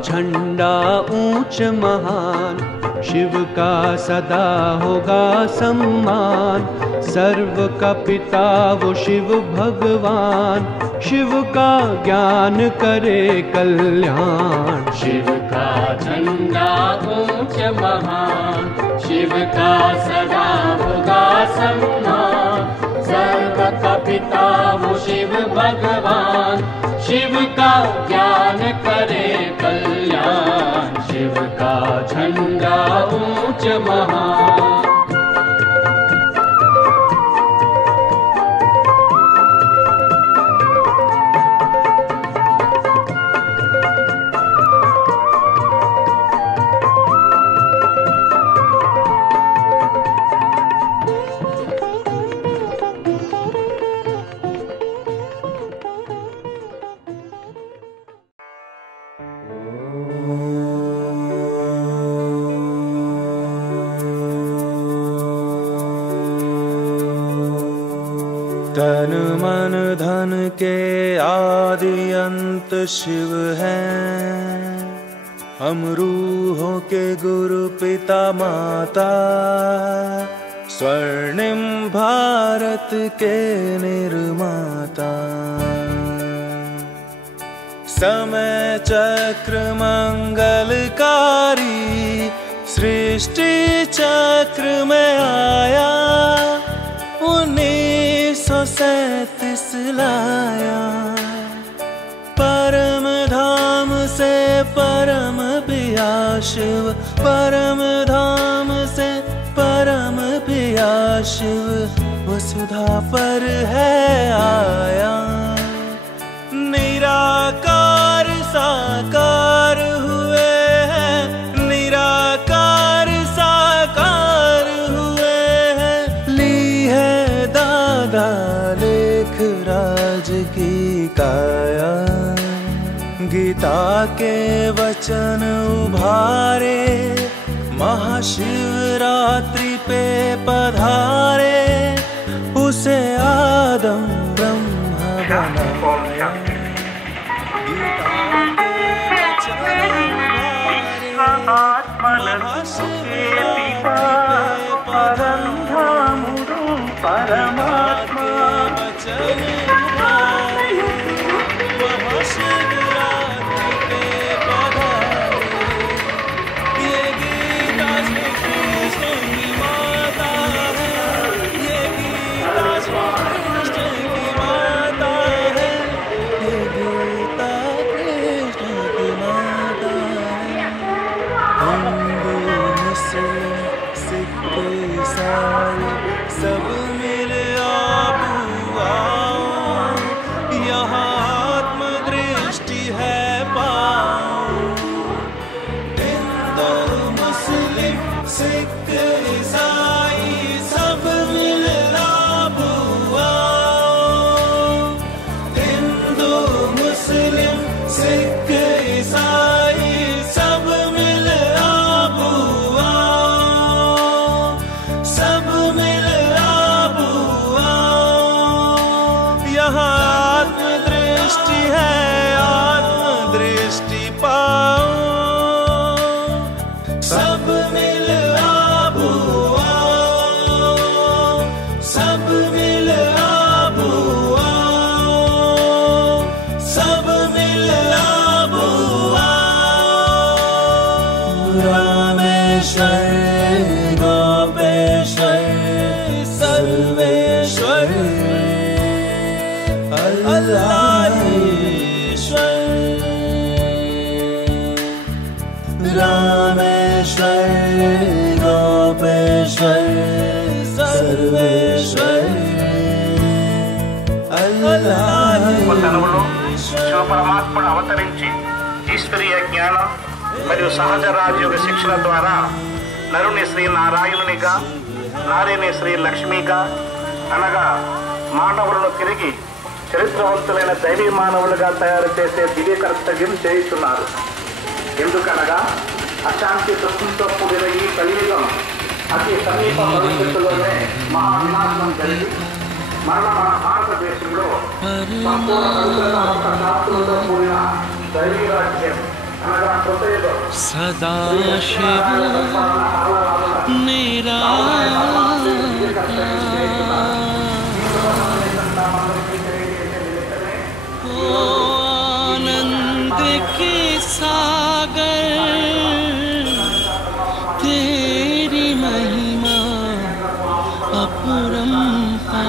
झंडा ऊंच महान, शिव का सदा होगा सम्मान। सर्व का पिता वो शिव भगवान, शिव का ज्ञान करे कल्याण। शिव का झंडा ऊंच महान, शिव का सदा होगा सम्मान। सर्व का पिता वो शिव भगवान, शिव का ज्ञान करे कल्याण। शिव का झंडा ऊंच महान। तन मन धन के आदि अंत शिव हैं, हम रूहों के गुरु पिता माता। स्वर्णिम भारत के निर्माता, समय चक्र मंगलकारी, सृष्टि चक्र में आया। 1937 लाया, परम धाम से परम पिया शिव। परम धाम से परम पिया शिव, वसुधा पर है आया। निराकार साकार हुए हैं, निराकार साकार हुए हैं। ली है दादा लेख राज की काया, गीता के वचन उभारे। महाशिवरात्रि पे पधारे, उसे आदम ब्रह्मा बनाया। परमात्मा सब मिल आओ, यहाँ आत्मदृष्टि है पाओ। हिंदू मुस्लिम सिख ईसाई सब मिल आओ। हिंदू मुस्लिम सिख ईसाई सब मिल आओ। सब मिल आत्मदृष्टि है, आत्मदृष्टि पाओ। सब मिल आओ, सब मिल आओ। सब मिल आओ। रामेश्वर गोपेश्वर सर्वेश्वर अल्लाहीश्वर। रामेश्वर गोपेश्वर सर्वेश्वर अल्लाह। ఒక తనువులో శివపరమాత్ముడు అవతరించి ఈశ్వరీయ జ్ఞానం మరియు సహజ రాజయోగ శిక్షణ ద్వారా నరుని శ్రీ నారాయణునిగా, నారిని శ్రీ లక్ష్మిగా, అనగా మానవులను తిరిగి చరిత్రవంతులైన దైవీ మానవులుగా తయారు చేసే దివ్య కర్తవ్యం చేస్తున్నారు. ఎందుకనగా అశాంతి దుఃఖంతో కూడిన ఈ కలియుగం అతి సమీప భవిష్యత్తులోనే మహా వినాశనం జరిగి మన భారతదేశంలో సంపూర్ణ పవిత్రత శాస్త్రంతో కూడిన దైవీ రాజ్యం అనగా కృతయుగం आनंद के सागर तेरी महिमा अपरंपार।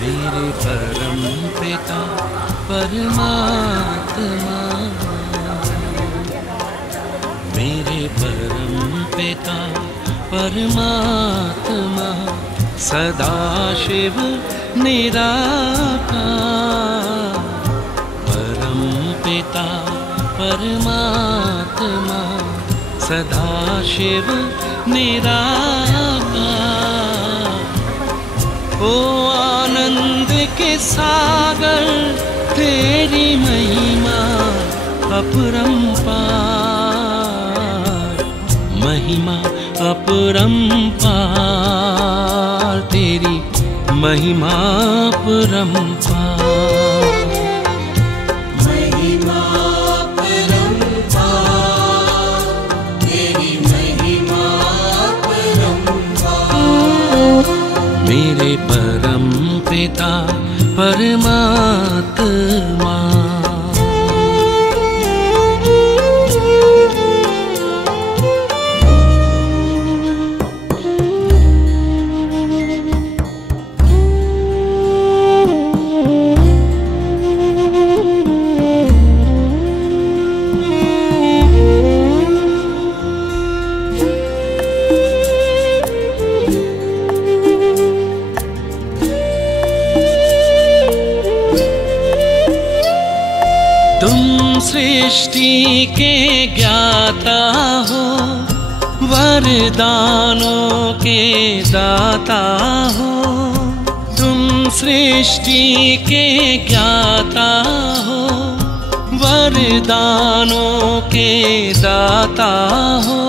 मेरे परम पिता परमात्मा, मेरे परम पिता परमात्मा, सदाशिव निराकार। परम पिता परमात्मा, सदाशिव निराकार। ओ आनंद के सागर तेरी महिमा अपरंपार, महिमा अपरंपार, तेरी महिमा अपरंपार। महिमा परंपार, तेरी महिमा परंपार। मेरे परम पिता परमात्मा। सृष्टि के ज्ञाता हो, वरदानों के दाता हो। तुम सृष्टि के ज्ञाता हो, वरदानों के दाता हो।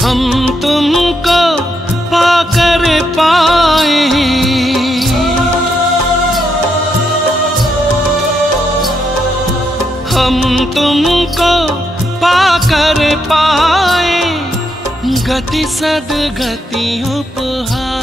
हम तुमको पाकर पाए, हम तुमको पाकर पाए, गति सद्गति उपहार।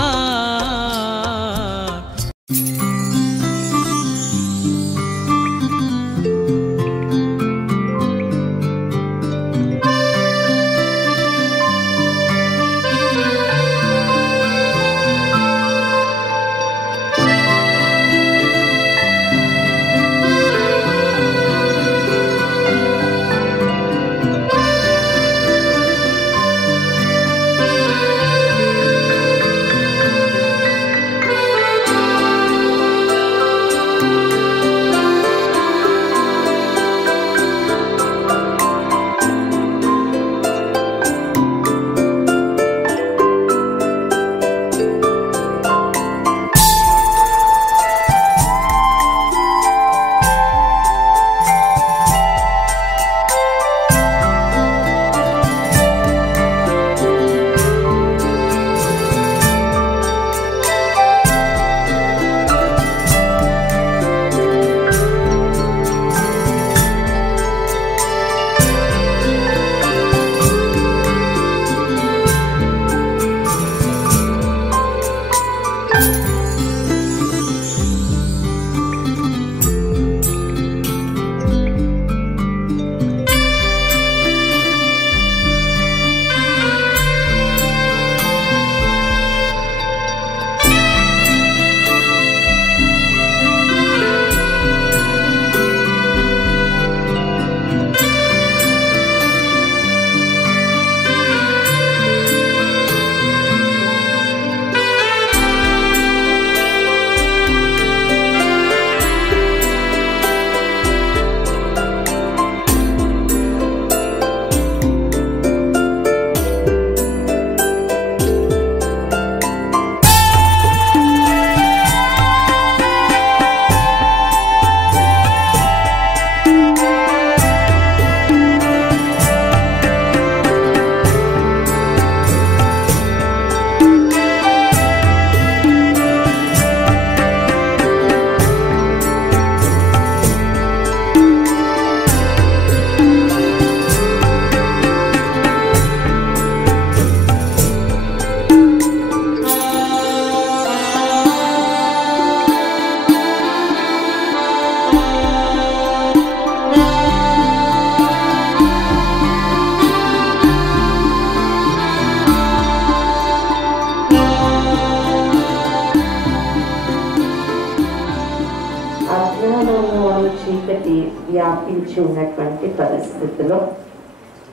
వ్యాపించి ఉన్నటువంటి పరిస్థితిలో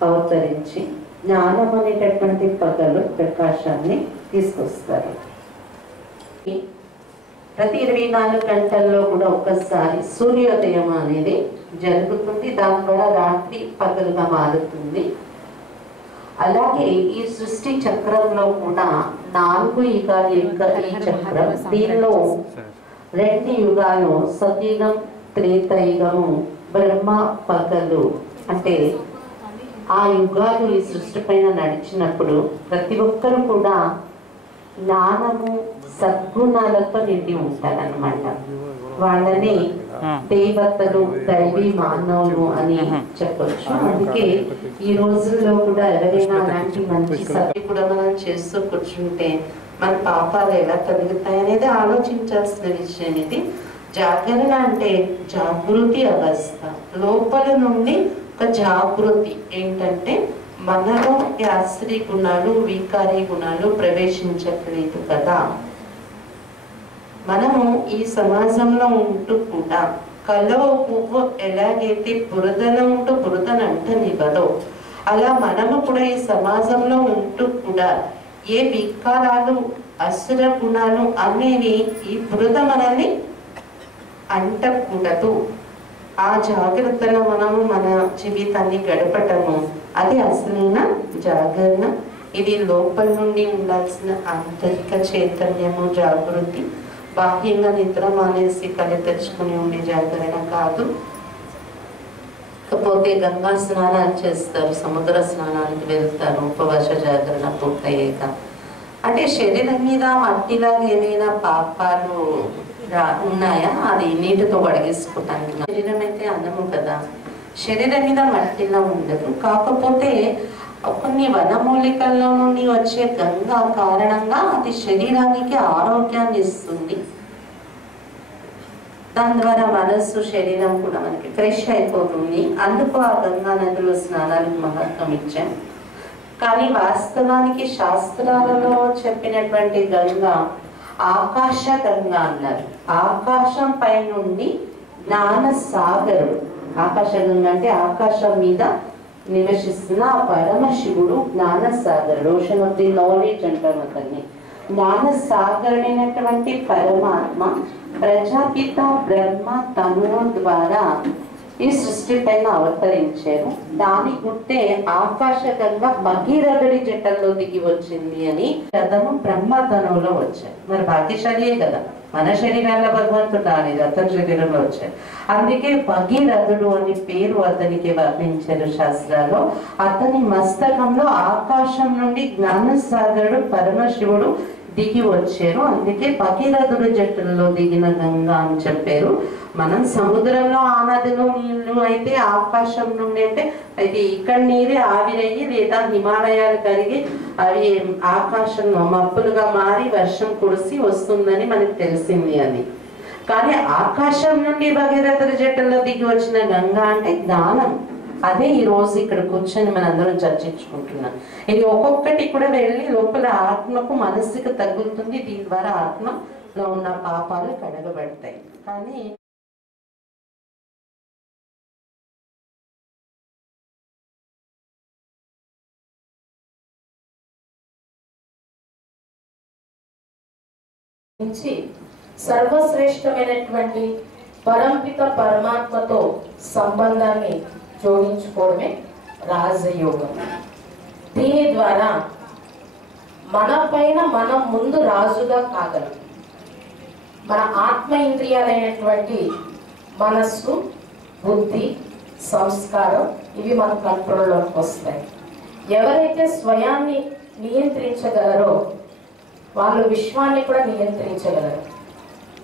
అవతరించి జ్ఞానం అనేటటువంటి పగలు ప్రకాశాన్ని తీసుకొస్తారు. ప్రతి 24 గంటల్లో కూడా ఒక్కసారి సూర్యోదయం అనేది జరుగుతుంది. దాని ద్వారా రాత్రి పగలుగా మారుతుంది. అలాగే ఈ సృష్టి చక్రంలో కూడా 4 యుగాల యొక్క ఈ చక్రం, దీనిలో 2 యుగాలు సతయుగం, త్రేతాయుగము, బ్రహ్మ పగలు. అంటే ఆ యుగాలు ఈ సృష్టి పైన నడిచినప్పుడు ప్రతి ఒక్కరు కూడా జ్ఞానము సద్గుణాలతో నిండి ఉంటారన్నమాట. వాళ్ళని దేవతలు, దైవీ మానవులు అని చెప్పొచ్చు. అందుకే ఈ రోజుల్లో కూడా ఎవరైనా అలాంటి మంచి సత్య కూడా మనం చేస్తూ కూర్చుంటే మన పాపాలు ఎలా తొలగుతాయి అనేది ఆలోచించాల్సిన విషయం ఇది. జాగరణ అంటే జాగృతి అవస్థ, లోపల నుండి ఒక జాగృతి. ఏంటంటే మనలో యాశ్రీ గుణాలు, వికారీ గుణాలు ప్రవేశించట్లేదు కదా. మనము ఈ సమాజంలో ఉంటూ కూడా కలవ పువ్వు ఎలాగైతే బురదలో ఉంటూ బురదను అంటనివ్వదో, అలా మనము కూడా ఈ సమాజంలో ఉంటూ కూడా ఏ వికారాలు, అసుర గుణాలు అనేవి ఈ బురద మనల్ని అంటకూడదు. ఆ జాగ్రత్తలో మనము మన జీవితాన్ని గడపటము అది అసలైన జాగరణ. ఇది లోపల నుండి ఉండాల్సిన ఆంతరిక చైతన్యము, జాగృతి. బాహ్యంగా నిద్ర మానేసి కళ్ళు తెరుచుకుని ఉండే జాగరణ కాదు. కాకపోతే గంగా స్నానాలు చేస్తారు, సముద్ర స్నానానికి వెళ్తారు ఉపవాస జాగరణ పూర్తయ్యాక. అంటే శరీరం మీద మట్టిలాగా ఏమైనా పాపాలు ఉన్నాయా, అది నీటితో కడిగేసుకోవటానికి. శరీరం అయితే అన్నము కదా, శరీరం మీద మట్టిలా ఉండదు. కాకపోతే కొన్ని వనమూలికల్లో నుండి వచ్చే గంగా కారణంగా అది శరీరానికి ఆరోగ్యాన్ని ఇస్తుంది. దాని ద్వారా మనస్సు, శరీరం కూడా మనకి ఫ్రెష్ అయిపోతుంది. అందుకు ఆ గంగా నదిలో స్నానాలకు మహత్వం ఇచ్చాం. కానీ వాస్తవానికి శాస్త్రాలలో చెప్పినటువంటి గంగా ఆకాశ గంగా అన్నారు. ఆకాశం పై నుండి జ్ఞాన సాగరుడు, ఆకాశ గంగా అంటే ఆకాశం మీద నివసిస్తున్న ఆ పరమశివుడు జ్ఞాన సాగరుడు, ఓషన్ ఆఫ్ ది నాలెడ్జ్ అంటారు అతన్ని. జ్ఞాన సాగరుడైనటువంటి పరమాత్మ ప్రజాపిత బ్రహ్మ తనువు ద్వారా ఈ సృష్టి పైన అవతరించారు. దాని గుర్తే ఆకాశగంగా భగీరథుడి జటల్లో దిగి వచ్చింది అని రథము బ్రహ్మ తనువులో వచ్చాయి. మరి భాగ్యశాలియే కదా, మన శరీరాల్లో భగవంతుడు రాలేదు, అతని శరీరంలో వచ్చాడు. అందుకే భగీరథుడు అని పేరు అతనికి వర్ణించారు శాస్త్రాల్లో. అతని మస్తకంలో ఆకాశం నుండి జ్ఞానసాగరుడు పరమశివుడు దిగి వచ్చారు. అందుకే భగీరథుడు జట్టుల్లో దిగిన గంగా అని చెప్పారు. మనం సముద్రంలో ఆ నదిలో నీళ్లు అయితే ఆకాశం నుండి అంటే అది ఇక్కడ నీరే ఆవిరయ్యి లేదా హిమాలయాలు కరిగి అవి ఆకాశంలో మబ్బులుగా మారి వర్షం కురిసి వస్తుందని మనకు తెలిసింది అది. కానీ ఆకాశం నుండి భగీరథుడి జట్టుల్లో దిగి వచ్చిన గంగా అంటే జ్ఞానం. అదే ఈ రోజు ఇక్కడ కూర్చొని మనందరం చర్చించుకుంటున్నాం. ఇది ఒక్కొక్కటి కూడా వెళ్ళి లోపల ఆత్మకు, మనస్సుకు తగ్గుతుంది. దీని ద్వారా ఆత్మలో ఉన్న పాపాలు కడగబడతాయి. కానీ సర్వశ్రేష్టమైనటువంటి పరంపిత పరమాత్మతో సంబంధాన్ని జోడించుకోవడమే రాజయోగం. దీని ద్వారా మన పైన మనం ముందు రాజుగా కాగలం. మన ఆత్మ ఇంద్రియాలైనటువంటి మనస్సు, బుద్ధి, సంస్కారం ఇవి మన కంట్రోల్లోకి వస్తాయి. ఎవరైతే స్వయాన్ని నియంత్రించగలరో వాళ్ళు విశ్వాన్ని కూడా నియంత్రించగలరు.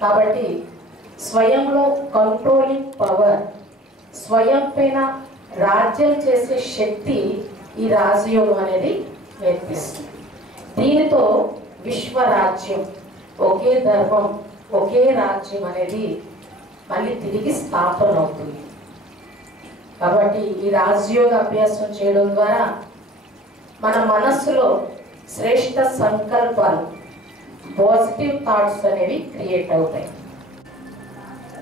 కాబట్టి స్వయంలో కంట్రోలింగ్ పవర్, స్వయం పైన రాజ్యం చేసే శక్తి ఈ రాజయోగం అనేది నేర్పిస్తుంది. దీనితో విశ్వరాజ్యం, ఒకే ధర్మం, ఒకే రాజ్యం అనేది మళ్ళీ తిరిగి స్థాపన అవుతుంది. కాబట్టి ఈ రాజయోగ అభ్యాసం చేయడం ద్వారా మన మనస్సులో శ్రేష్ట సంకల్పాలు, పాజిటివ్ థాట్స్ అనేవి క్రియేట్ అవుతాయి.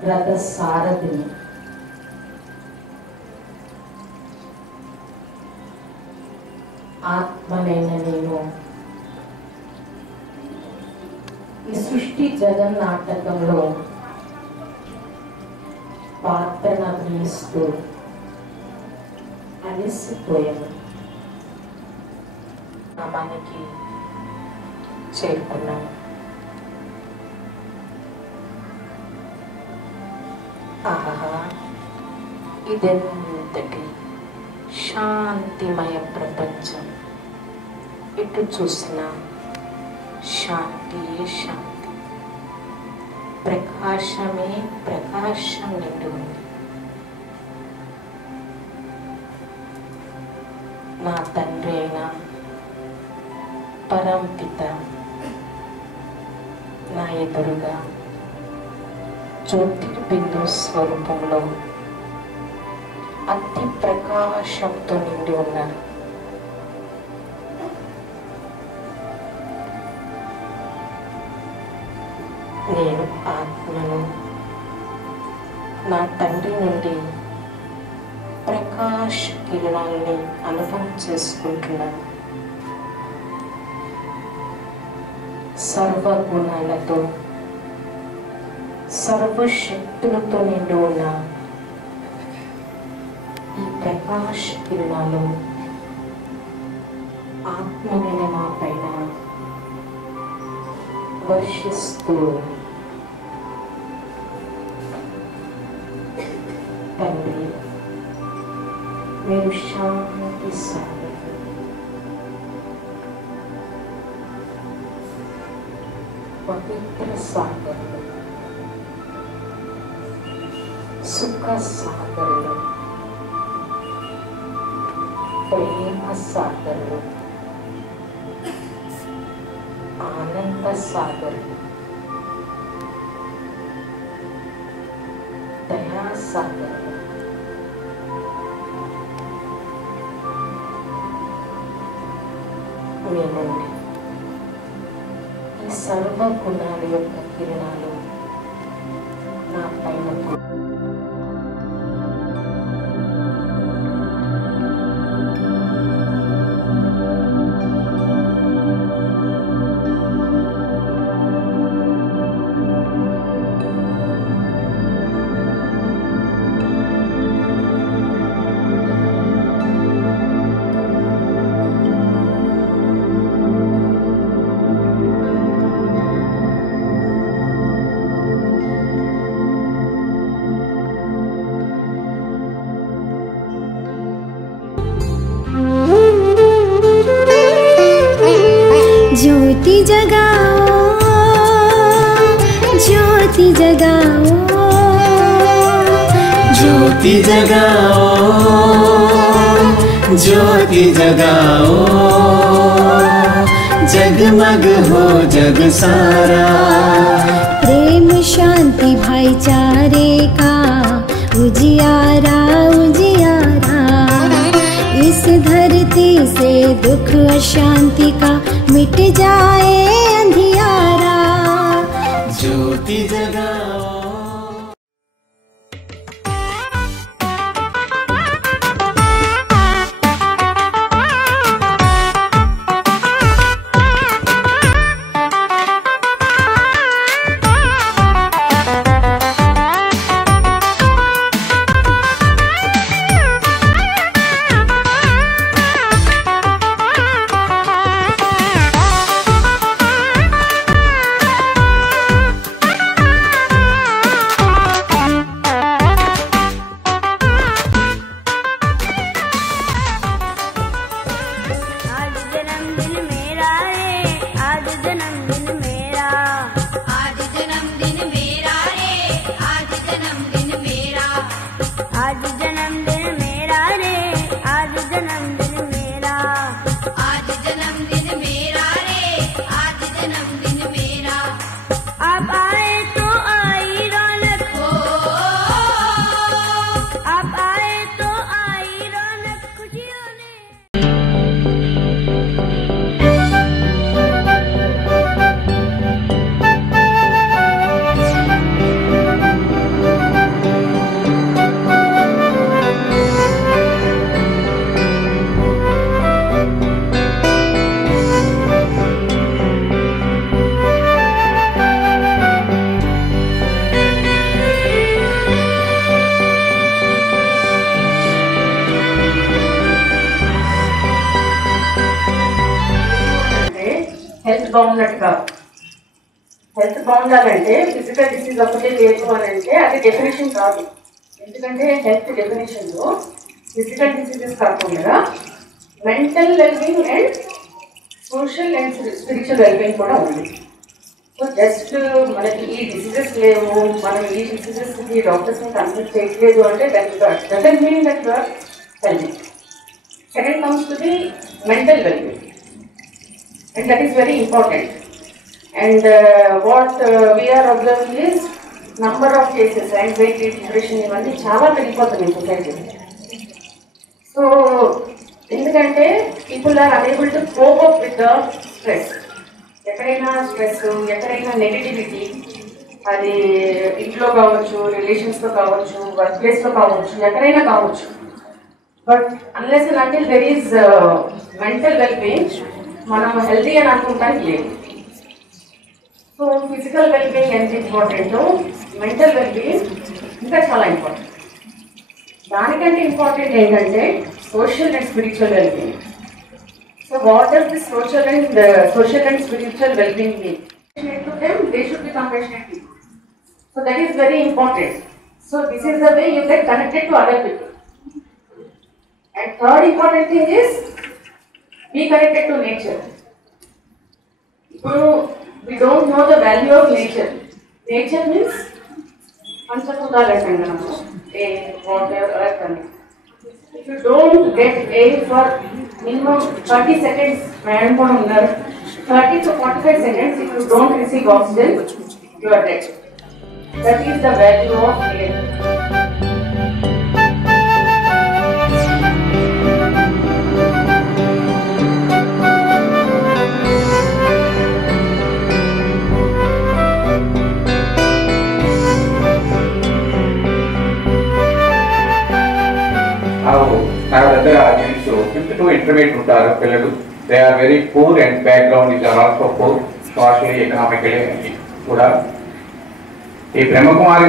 రథ సారథిని ఆత్మనైన నేను ఈ సృష్టి జగన్నాటకంలో పాత్రను అభినయిస్తూ అలసిపోయాను. నామానికి చేరుకున్నాను. ఆహా, ఇదెంతటి శాంతిమయ ప్రపంచం. ఎటు చూసినా శాంతియే శాంతి, ప్రకాశమే ప్రకాశం నిండి ఉంది. నా తండ్రి అయిన పరంపిత నా ఎదురుగా జ్యోతిర్బిందు స్వరూపంలో అతి ప్రకాశంతో నిండి ఉన్నారు. నేను ఆత్మను నా తండ్రి నుండి ప్రకాశ కిరణాలని అనుభవం చేసుకుంటున్నాను. సర్వగుణాలతో సర్వశక్తులతో నిండి ఉన్న ఈ ప్రకాశ కిరణాలు ఆత్మనైన నా పైన వర్షిస్తూ తండ్రి, మీరు శాంతి సాగర్, పవిత్ర సాగర్లు, సుఖ సాగర్లు, ప్రేమ సాగర్లు, ఆనంద సాగర్లు, దయా సాగర్లు, మీ నుండి ఈ సర్వగుణాల యొక్క కిరణాలు నా పైన ज्योति जगाओ, ज्योति जगाओ, ज्योति जगाओ, ज्योति जगाओ, जगमग हो जग सारा। प्रेम शांति भाईचारे का उजियारा उजियारा, इस धरती से दुख अशांति का मिट जाए अंधियारा। ज्योति जगाओ। బాగున్నట్టు కాదు. హెల్త్ బాగుండాలంటే ఫిజికల్ డిసీజ్ ఒకటే లేదు అని అంటే అది డెఫినేషన్ కాదు. ఎందుకంటే హెల్త్ డెఫినేషన్లో ఫిజికల్ డిసీజెస్ కాకుండా mental wellbeing and social and spiritual wellbeing కూడా ఉంది. సో జస్ట్ మనకి ఈ డిసీజెస్ లేవు, మనం ఈ డిసీజెస్కి డాక్టర్స్ని కన్సల్ట్ చేయట్లేదు అంటే doesn't mean that you are healthy. Second comes to the mental well-being, and that is very important. And what we are observing is number of cases, anxiety, depression, ఇవన్నీ చాలా పెరిగిపోతున్నాయి సొసైటీ. సో ఎందుకంటే people are unable to cope up with the stress. ఎక్కడైనా stress, ఎక్కడైనా negativity, అది ఇంట్లో కావచ్చు, రిలేషన్స్లో కావచ్చు, వర్క్ ప్లేస్లో కావచ్చు, ఎక్కడైనా కావచ్చు. But unless and until there is mental wellbeing మనం హెల్తీ అని అనుకుంటానికి లేదు. సో ఫిజికల్ వెల్బీయింగ్ ఎంత ఇంపార్టెంటో మెంటల్ వెల్బీయింగ్ ఇంకా చాలా ఇంపార్టెంట్. దానికంటే ఇంపార్టెంట్ ఏంటంటే social and spiritual wellbeing. So what does this social and spiritual wellbeing mean? To them they should be compassionate people. So that is very important. So this is the way you get connected to other people. And third important thing is be connected to nature. So we don't know the value of nature. Nature means Panchakudala Sanganam, air, water, earth. If you don't get air for minimum 30 seconds, 30 to 45 seconds, if you don't receive oxygen, you are dead. That is the value of air. నా దగ్గర units 5th to intermediate ఉంటారు పిల్లలు. They are very poor and background is also poor, socially, economically కూడా. ఈ బ్రహ్మకుమారి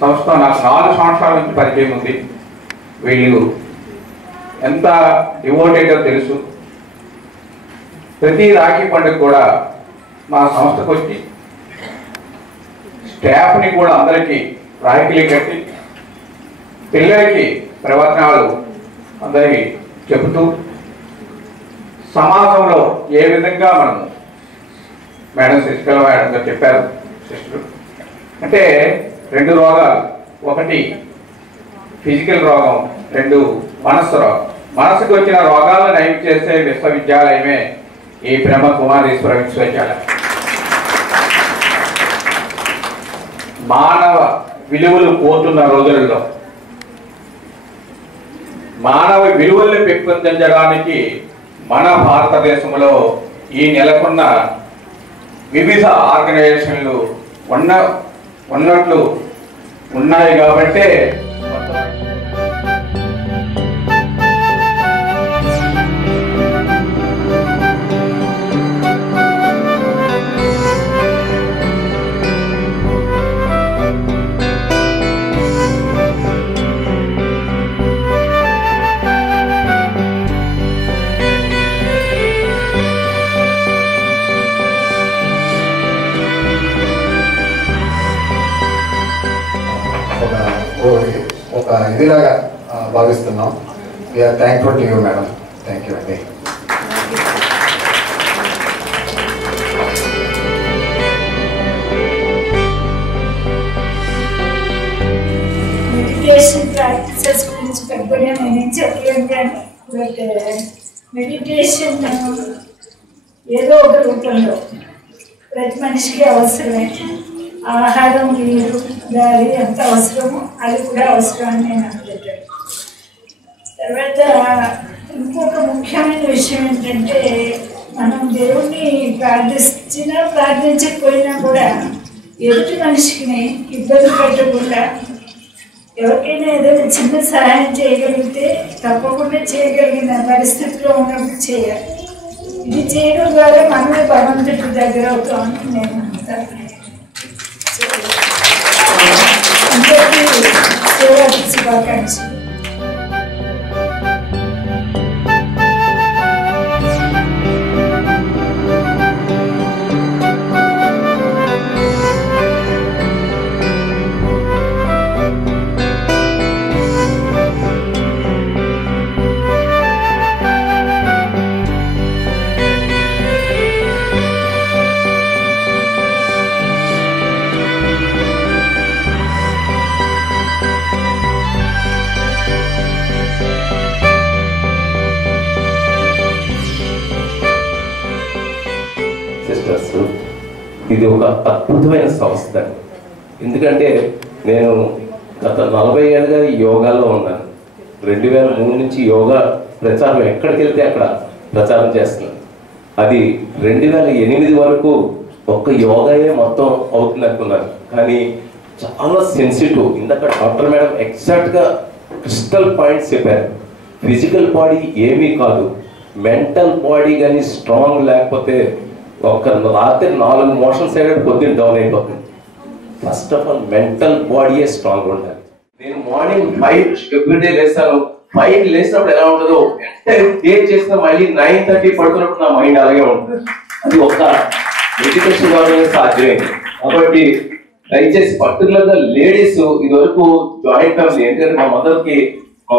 సంస్థ నాకు 4 సంవత్సరాల నుంచి పరిచయం ఉంది. వీళ్ళు ఎంత డివోటెడో తెలుసు. ప్రతి రాఖీ పండుగ కూడా మా సంస్థకు వచ్చి స్టాఫ్ని కూడా అందరికీ రాఖీలు కట్టి పిల్లలకి ప్రవచనాలు అందరికీ చెబుతూ సమాజంలో ఏ విధంగా మనము మేడం శశికళ మేడం గారు చెప్పారు సిస్టర్, అంటే 2 రోగాలు, ఒకటి ఫిజికల్ రోగం, 2 మనస్సు రోగం. మనసుకు వచ్చిన రోగాలను నయం చేసే విశ్వవిద్యాలయమే ఈ బ్రహ్మకుమారీశ్వర విశ్వవిద్యాలయం. మానవ విలువలు పోతున్న రోజులలో మానవ విలువలను పెంపొందించడానికి మన భారతదేశంలో ఈ నెలకొన్న వివిధ ఆర్గనైజేషన్లు ఉన్నట్లు ఉన్నాయి. కాబట్టి ఒక ఇదిలాగా భావిస్తున్నాం. We are thankful to you madam. Thank you అండి. మెడిటేషన్ ప్రాక్టీసెస్ గురించి పెద్దగా నేనేం చెప్పలేను, కానీ బట్ మెడిటేషన్ ఏదో ఒక రూపంలో ప్రతి మనిషికి అవసరమే. ఆహారం, నీరు, గాలి ఎంత అవసరమో అది కూడా అవసరం అని నేను అనుకుంటాను. తర్వాత ఇంకొక ముఖ్యమైన విషయం ఏంటంటే, మనం దేవుణ్ణి ప్రార్థించకపోయినా కూడా ఎదుటి మనిషిని ఇబ్బంది పెట్టకుండా ఎవరికైనా ఏదైనా చిన్న సహాయం చేయగలిగితే తప్పకుండా చేయగలిగిన పరిస్థితిలో ఉన్నప్పుడు చేయాలి. ఇది చేయడం ద్వారా మనమే భగవంతుడి దగ్గర అవుతామని నేను అంటాను. అందరికీ శివరాత్రి శుభాకాంక్షలు. ఇది ఒక అద్భుతమైన సంస్థ. ఎందుకంటే నేను గత 40 ఏళ్ళుగా ఈ యోగాలో ఉన్నాను. 2003 నుంచి యోగా ప్రచారం ఎక్కడికి వెళ్తే అక్కడ ప్రచారం చేస్తున్నాను. అది 2008 వరకు ఒక్క యోగాయే మొత్తం అవుతుంది అనుకున్నాను. కానీ చాలా సెన్సిటివ్. ఇందాక డాక్టర్ మేడం ఎగ్జాక్ట్గా క్రిస్టల్ పాయింట్స్ చెప్పారు. ఫిజికల్ బాడీ ఏమీ కాదు, మెంటల్ బాడీ కానీ స్ట్రాంగ్ లేకపోతే ఒక రాత్రి 4 మోషన్స్ అయ్యేటప్పుడు పొద్దున్న డౌన్ అయిపోతుంది. ఫస్ట్ ఆఫ్ ఆల్ మెంటల్ బాడీయే స్ట్రాంగ్ ఉండాలి. నేను మార్నింగ్ 5 ఎవ్రీడే లేస్తాను. 5 లేసినప్పుడు ఎలా ఉంటుందో డే చేసిన మళ్ళీ 9:30 పడుతున్నప్పుడు నా మైండ్ అలాగే ఉంటుంది. అది ఒక మెడిటేషన్ ద్వారానే సాధ్యమైంది. కాబట్టి దయచేసి పర్టికులర్గా లేడీస్ ఇది వరకు జాయింట్ ఫ్యామిలీ, ఎందుకంటే మా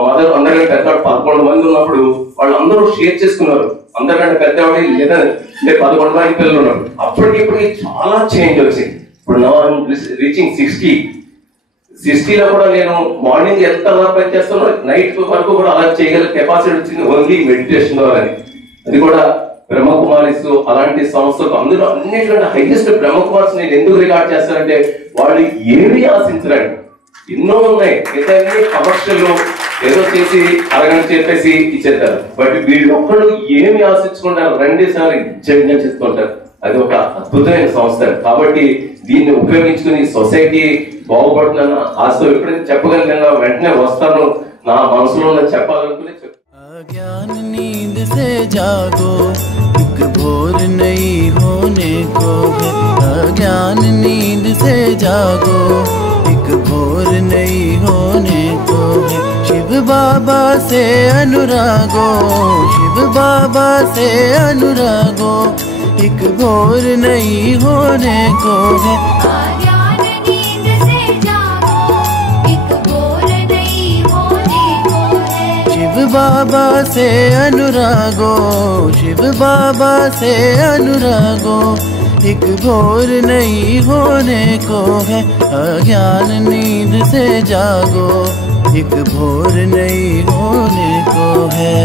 మదర్ అందరికంటే పెద్ద 11 మంది ఉన్నప్పుడు వాళ్ళందరూ షేర్ చేసుకున్నారు. అందరికంటే పెద్దవాడి లేదా 11 మంది పిల్లలు ఉన్నారు. అప్పటికిప్పటికి చాలా చేంజ్ వచ్చింది. ఇప్పుడు నా రీచింగ్ 60లో కూడా నేను మార్నింగ్ ఎంత పని చేస్తానో నైట్ వరకు కూడా అలా చేయగల కెపాసిటీ వచ్చింది ఓన్లీ మెడిటేషన్ ద్వారా. అది కూడా బ్రహ్మకుమారిస్ అలాంటి సంస్థలు అందులో అన్నిటికంటే హైయెస్ట్ బ్రహ్మకుమారిస్ నేను ఎందుకు రికార్డ్ చేస్తానంటే వాళ్ళు ఏమీ ఆశించరండి. ఎన్నో ఉన్నాయి, ఇతన్ని కమర్షియల్ ఏదో చేసి అరగంట చెప్పేసి ఇచ్చేస్తారు. బట్ వీళ్ళు ఒక్కళ్ళు ఏమి ఆశించుకుంటారు, 2 సార్లు యజ్ఞం చేసుకుంటారు. అది ఒక అద్భుతమైన సంస్థ. కాబట్టి దీన్ని ఉపయోగించుకుని సొసైటీ బాగుపడుతుందన్న ఆశతో ఎప్పుడైతే చెప్పగలిగినా వెంటనే వస్తాను. నా మనసులో ఉన్న చెప్పాలనుకునే ज्ञान नींद से जागो, एक भोर नहीं होने को है। अज्ञान नींद से जागो, एक भोर नहीं होने को है। शिव बाबा से अनुरागो, शिव बाबा से अनुरागो, एक भोर नहीं होने को है। शिव बाबा से अनुरागो, शिव बाबा से अनुरागो, एक भोर नहीं होने को है। अज्ञान नींद से जागो, एक भोर नहीं होने को है।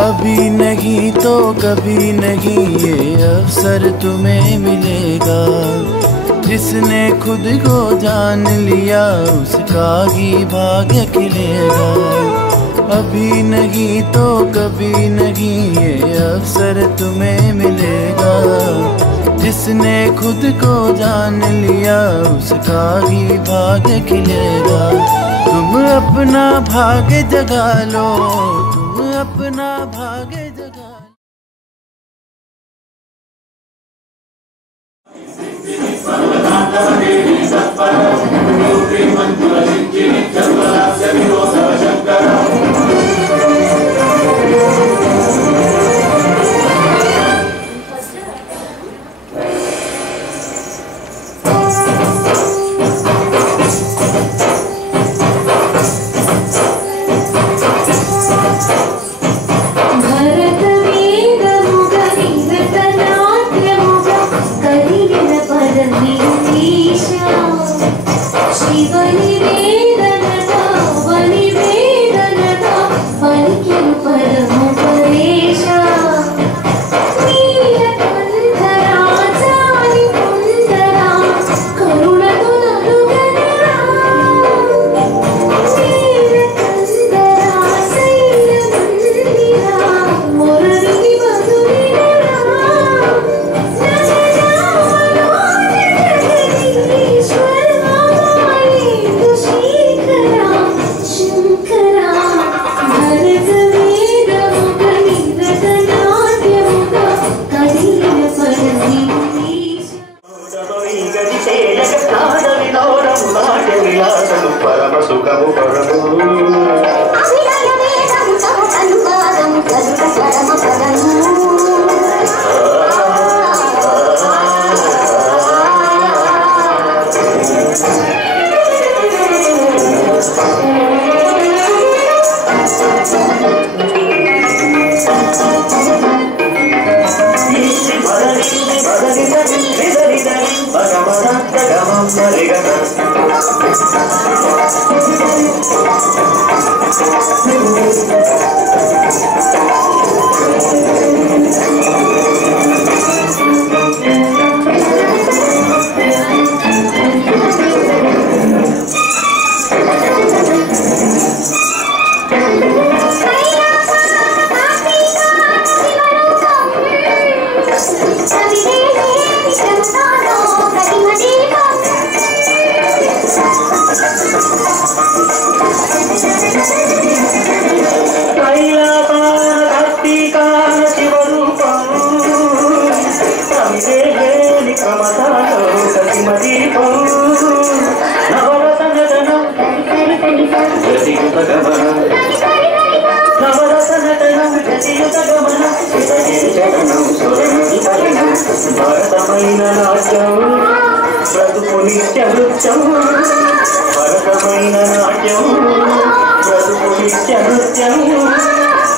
अभी नहीं तो कभी नहीं ये अवसर तुम्हें मिलेगा। जिसने खुद को जान लिया उसका ही भाग्य खिलेगा। अभी नहीं तो कभी नहीं ये अवसर तुम्हें मिलेगा। जिसने खुद को जान लिया उसका ही भाग्य खिलेगा। तुम अपना भाग्य जगा लो, अपना भाग्य जगा।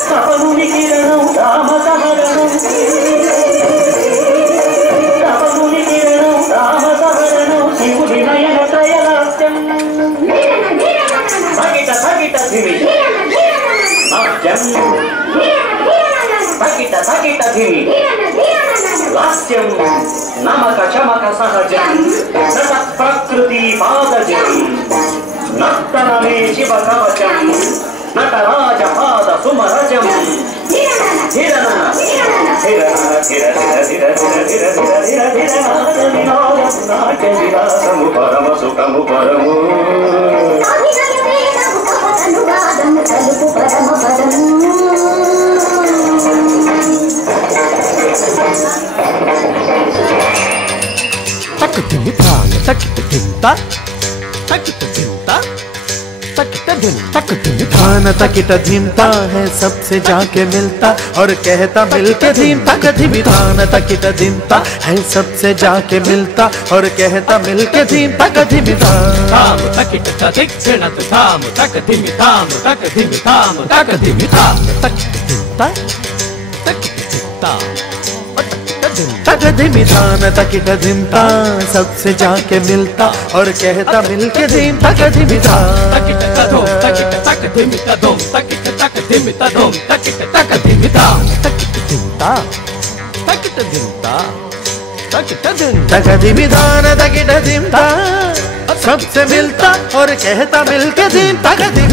తపముని కిరణం రామసహరణం తపముని కిరణం రామసహరణం శివుడి నయన త్రయలాస్యం సగిట సగిట ధిమి నాట్యం సగిట సగిట ధిమి లాస్యం నమక చమక సహజం నట ప్రకృతి పాదజం నర్తనమే శివ కవచం నటరాజ పాద సుమరజం హిరణ హిరణ నాట్యవిలాసము పరమ సుఖము పరము थान तकिट धीमता है सबसे जाके मिलता और कहता मिलके धीमता कधी थान तकिट धीमता है सबसे जाके मिलता और कहता मिलके धीमता कधी थाम तकिट तदिक छिणत थाम तक धिमि थाम तक धिमि थाम तक धिमि थाम तकिट धीमता तकिट चित्ता तक धिमि थान तकिट धीमता सबसे जाके मिलता और कहता मिलके धीमता कधी तकिट तदोम तकिट तक धिमि तदोम तकिट तक धिमि तदोम तकिट तक धिमि थाम तकिट धीमता तकिट धिमता तकिट तक धिमि थान तकिट धीमता सबसे मिलता और कहता मिलके धीमता कधी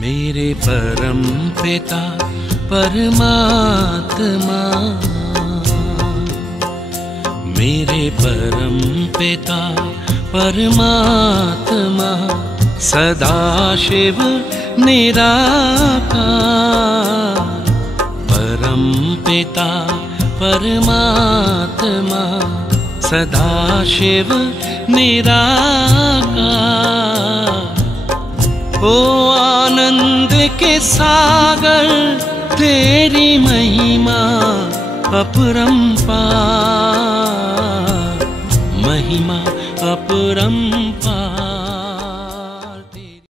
मेरे परम पिता परमात्मा मेरे परम पिता परमात्मा सदाशिव निराकार परम पिता परमात्मा सदाशिव निराकार ओ आनंद के सागर तेरी महिमा अपरंपार महिमा अपरंपार।